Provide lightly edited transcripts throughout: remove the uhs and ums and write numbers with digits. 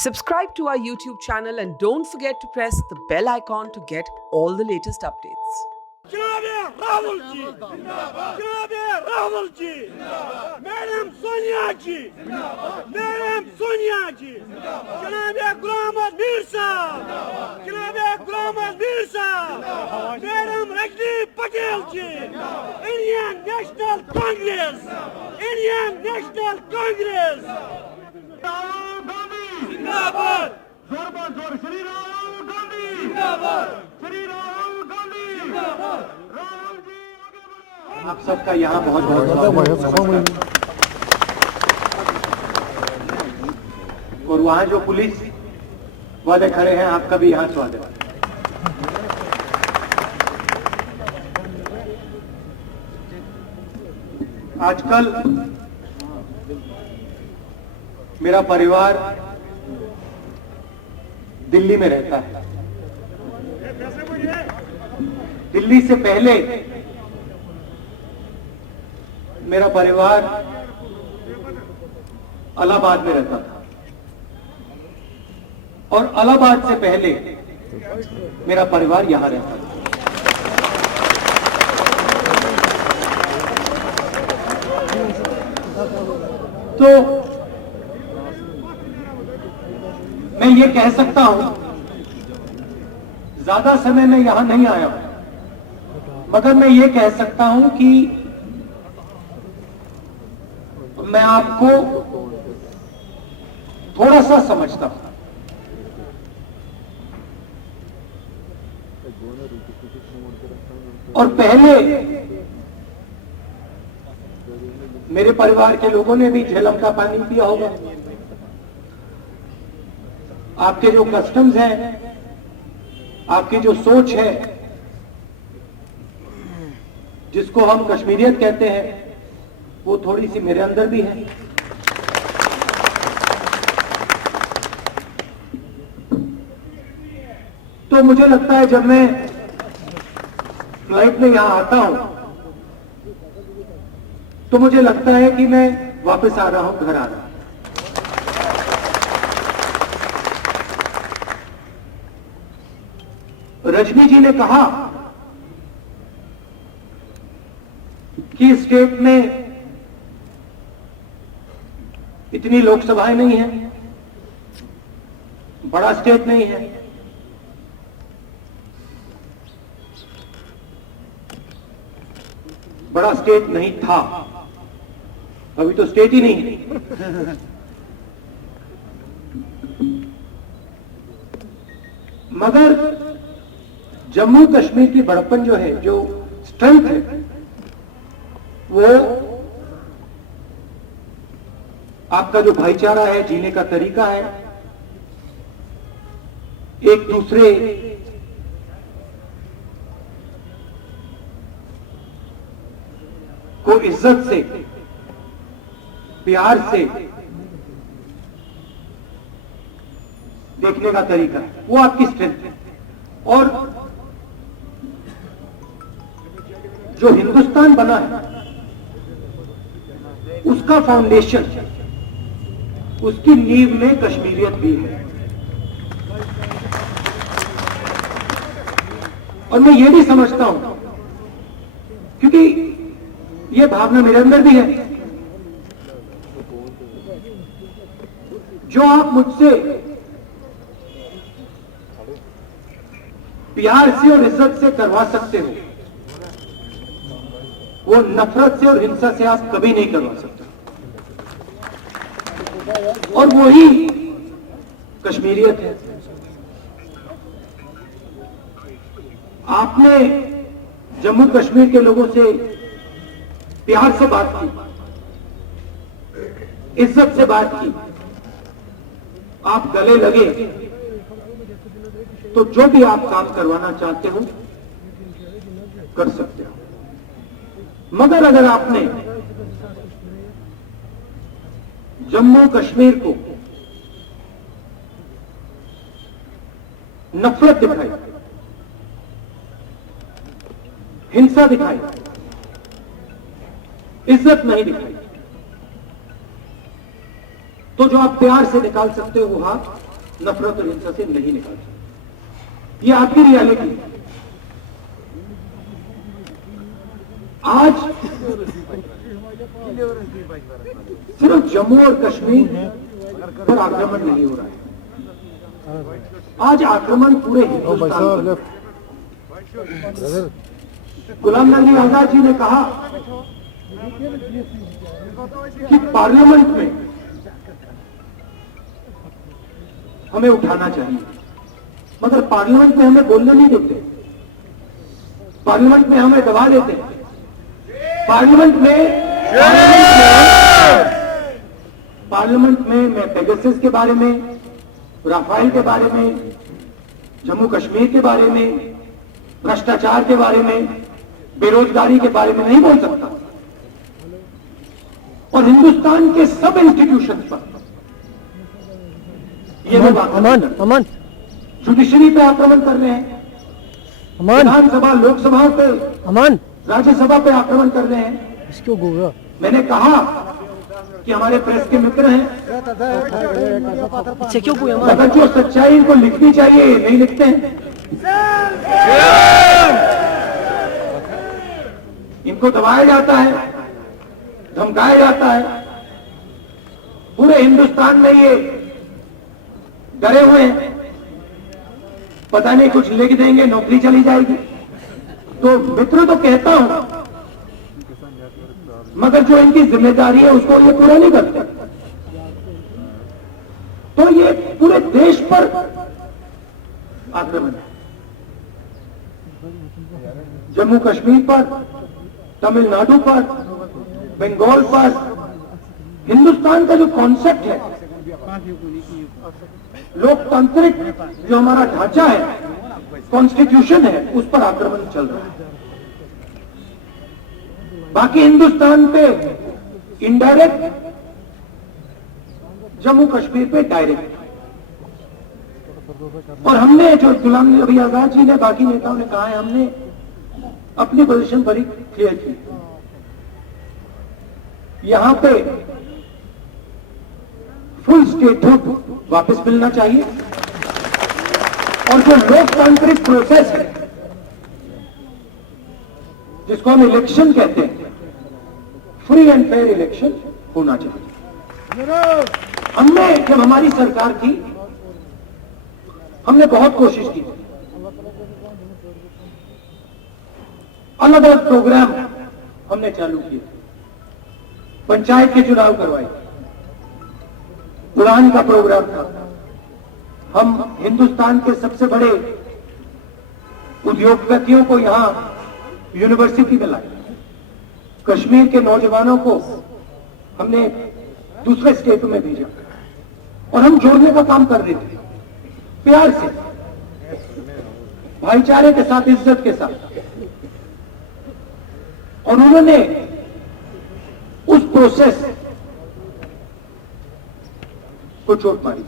Subscribe to our YouTube channel and don't forget to press the bell icon to get all the latest updates. Janabe Rahul ji, Janabe Rahul ji, Madam Sonia ji, Madam Sonia ji, Janabe Ghulam Mir Sahab, Janabe Ghulam Mir Sahab, Madam Rajni Patel ji, Indian National Congress, Indian National Congress. Rahul Gandhi, Zindabad. जोर पर जोर श्री राहुल गांधी जिंदाबाद, श्री राहुल गांधी जिंदाबाद, राहुल जी आगे बढ़ो। आप सबका यहाँ बहुत बहुत स्वागत है। और वहाँ जो पुलिस वाले खड़े हैं, आपका भी यहाँ स्वागत है। आजकल मेरा परिवार दिल्ली में रहता है। दिल्ली से पहले मेरा परिवार इलाहाबाद में रहता था और इलाहाबाद से पहले मेरा परिवार यहां रहता था। तो मैं ये कह सकता हूं, ज्यादा समय में यहां नहीं आया हूं, मगर मैं ये कह सकता हूं कि मैं आपको थोड़ा सा समझता हूं। और पहले मेरे परिवार के लोगों ने भी झेलम का पानी पिया होगा। आपके जो कस्टम्स हैं, आपकी जो सोच है, जिसको हम कश्मीरियत कहते हैं, वो थोड़ी सी मेरे अंदर भी है। तो मुझे लगता है जब मैं फ्लाइट में यहां आता हूं तो मुझे लगता है कि मैं वापस आ रहा हूं, घर आ रहा हूं। रजनी जी ने कहा कि स्टेट में इतनी लोकसभाएं नहीं है, बड़ा स्टेट नहीं है। बड़ा स्टेट नहीं था, अभी तो स्टेट ही नहीं है। मगर जम्मू कश्मीर की बड़प्पन जो है, जो स्ट्रेंथ है, वो आपका जो भाईचारा है, जीने का तरीका है, एक दूसरे को इज्जत से, प्यार से देखने का तरीका है, वो आपकी स्ट्रेंथ है। और जो हिंदुस्तान बना है, उसका फाउंडेशन, उसकी नींव में कश्मीरियत भी है। और मैं ये भी समझता हूं, क्योंकि ये भावना मेरे अंदर भी है, जो आप मुझसे प्यार से और इज्जत से करवा सकते हो, वो नफरत से और हिंसा से आप कभी नहीं करवा सकते। और वही कश्मीरियत है। आपने जम्मू कश्मीर के लोगों से प्यार से बात की, इज्जत से बात की, आप गले लगे, तो जो भी आप काम करवाना चाहते हो कर सकते हो। मगर अगर आपने जम्मू कश्मीर को नफरत दिखाई, हिंसा दिखाई, इज्जत नहीं दिखाई, तो जो आप प्यार से निकाल सकते हो वो हाथ नफरत और हिंसा से नहीं निकाल सकते। ये आपकी रियलिटी है। आज सिर्फ जम्मू और कश्मीर पर आक्रमण नहीं हो रहा है, आज आक्रमण पूरे हिंदुस्तान पर। गुलाम नबी आजाद जी ने कहा कि पार्लियामेंट में हमें उठाना चाहिए, मगर पार्लियामेंट में हमें बोलने नहीं देते, पार्लियामेंट में हमें दबा देते हैं। पार्लियामेंट में मैं पेगासस के बारे में, राफेल के बारे में, जम्मू कश्मीर के बारे में, भ्रष्टाचार के बारे में, बेरोजगारी के बारे में नहीं बोल सकता। और हिंदुस्तान के सब इंस्टीट्यूशन पर ये लोग अमन जुडिशरी पे आक्रमण कर रहे हैं, विधानसभा लोकसभा पे, अमन राज्यसभा पे आक्रमण कर रहे हैं। इसको गोगा मैंने कहा कि हमारे प्रेस के मित्र हैं, इससे क्यों कोई अमन मगर जो सच्चाई इनको लिखनी चाहिए नहीं लिखते हैं। इनको दबाया जाता है, धमकाया जाता है। पूरे हिंदुस्तान में ये डरे हुए हैं, पता नहीं कुछ लिख देंगे नौकरी चली जाएगी। तो मित्र तो कहता हूं, मगर जो इनकी जिम्मेदारी है उसको ये पूरा नहीं करते। तो ये पूरे देश पर आक्रमण है, जम्मू कश्मीर पर, तमिलनाडु पर, बंगाल पर। हिंदुस्तान का जो कॉन्सेप्ट है, लोकतांत्रिक जो हमारा ढांचा है, कॉन्स्टिट्यूशन है, उस पर आक्रमण चल रहा है। बाकी हिंदुस्तान पे इनडायरेक्ट, जम्मू कश्मीर पे डायरेक्ट। और हमने, जो गुलाम नबी आजाद जी ने, बाकी नेताओं ने कहा है, हमने अपनी पोजीशन बड़ी क्लियर की। यहां पे फुल स्टेटहुड वापस मिलना चाहिए, और जो लोकतांत्रिक प्रोसेस है, जिसको हम इलेक्शन कहते हैं, फ्री एंड फेयर इलेक्शन होना चाहिए। हमने, जब हमारी सरकार थी, हमने बहुत कोशिश की, अलग अलग प्रोग्राम हमने चालू किए, पंचायत के चुनाव करवाए, उड़ान का प्रोग्राम था। हम हिंदुस्तान के सबसे बड़े उद्योगपतियों को यहां यूनिवर्सिटी में लाए, कश्मीर के नौजवानों को हमने दूसरे स्टेट में भेजा, और हम जोड़ने का काम कर रहे थे, प्यार से, भाईचारे के साथ, इज्जत के साथ। और उन्होंने उस प्रोसेस को चोट मारी।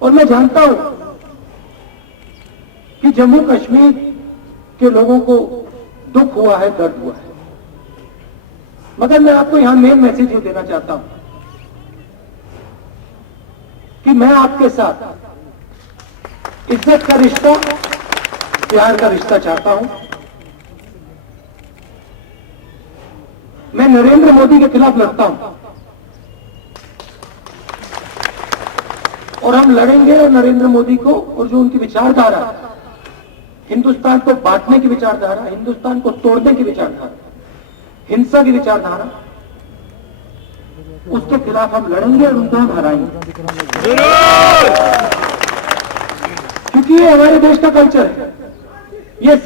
और मैं जानता हूं कि जम्मू कश्मीर के लोगों को दुख हुआ है, दर्द हुआ है, मगर मैं आपको यहां मेन मैसेज ये देना चाहता हूं कि मैं आपके साथ इज्जत का रिश्ता, प्यार का रिश्ता चाहता हूं। मैं नरेंद्र मोदी के खिलाफ लड़ता हूं, और हम लड़ेंगे, और नरेंद्र मोदी को, और जो उनकी विचारधारा, हिंदुस्तान को बांटने की विचारधारा, हिंदुस्तान को तोड़ने की विचारधारा, हिंसा की विचारधारा, उसके खिलाफ हम लड़ेंगे और उनको हम हराएंगे। क्योंकि ये हमारे देश का कल्चर है। ये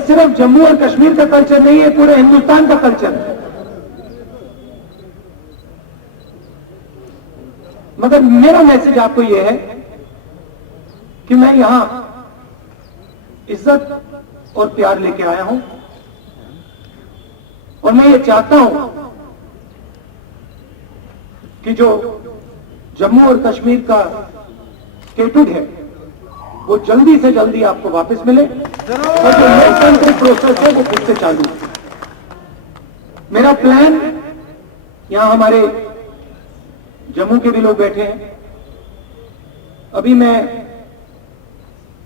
सिर्फ जम्मू और कश्मीर का कल्चर नहीं है, पूरे हिंदुस्तान का कल्चर है। मगर मेरा मैसेज आपको यह है कि मैं यहां इज्जत और प्यार लेके आया हूं, और मैं ये चाहता हूं कि जो जम्मू और कश्मीर का स्टेटहुड है, वो जल्दी से जल्दी आपको वापस मिले, और जो लोकतांत्रिक प्रोसेस है वो फिर से चालू है। मेरा प्लान, यहां हमारे जम्मू के भी लोग बैठे हैं। अभी मैं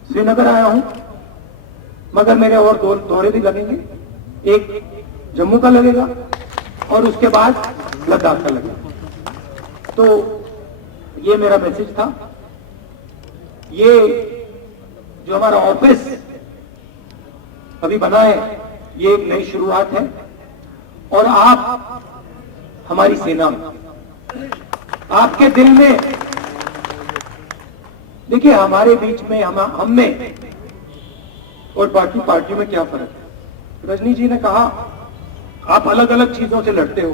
श्रीनगर आया हूं, मगर मेरे और दो दौरे भी लगेंगे। एक जम्मू का लगेगा और उसके बाद लद्दाख का लगेगा। तो ये मेरा मैसेज था। ये जो हमारा ऑफिस अभी बना है, ये एक नई शुरुआत है। और आप हमारी सेना, आपके दिल में देखिए, हमारे बीच में हम में और बाकी पार्टियों में क्या फर्क है। रजनी जी ने कहा आप अलग अलग चीजों से लड़ते हो।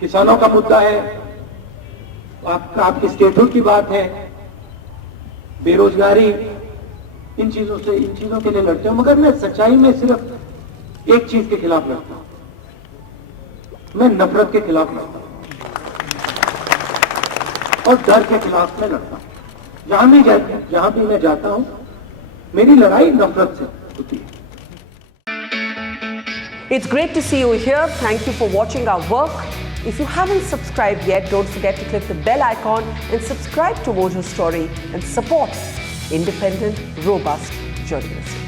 किसानों का मुद्दा है, आपकी स्टेटहुड की बात है, बेरोजगारी, इन चीजों के लिए लड़ते हो। मगर मैं सच्चाई में सिर्फ एक चीज के खिलाफ लड़ता हूं, मैं नफरत के खिलाफ लड़ता हूं और डर के खिलाफ मैं लड़ता हूं। जहां भी मैं जाता हूं, मेरी लड़ाई नफरत से होती है। It's great to see you here. Thank you for watching our work. If you haven't subscribed yet, don't forget to click the bell icon and subscribe to Mojo Story and support independent, robust journalism.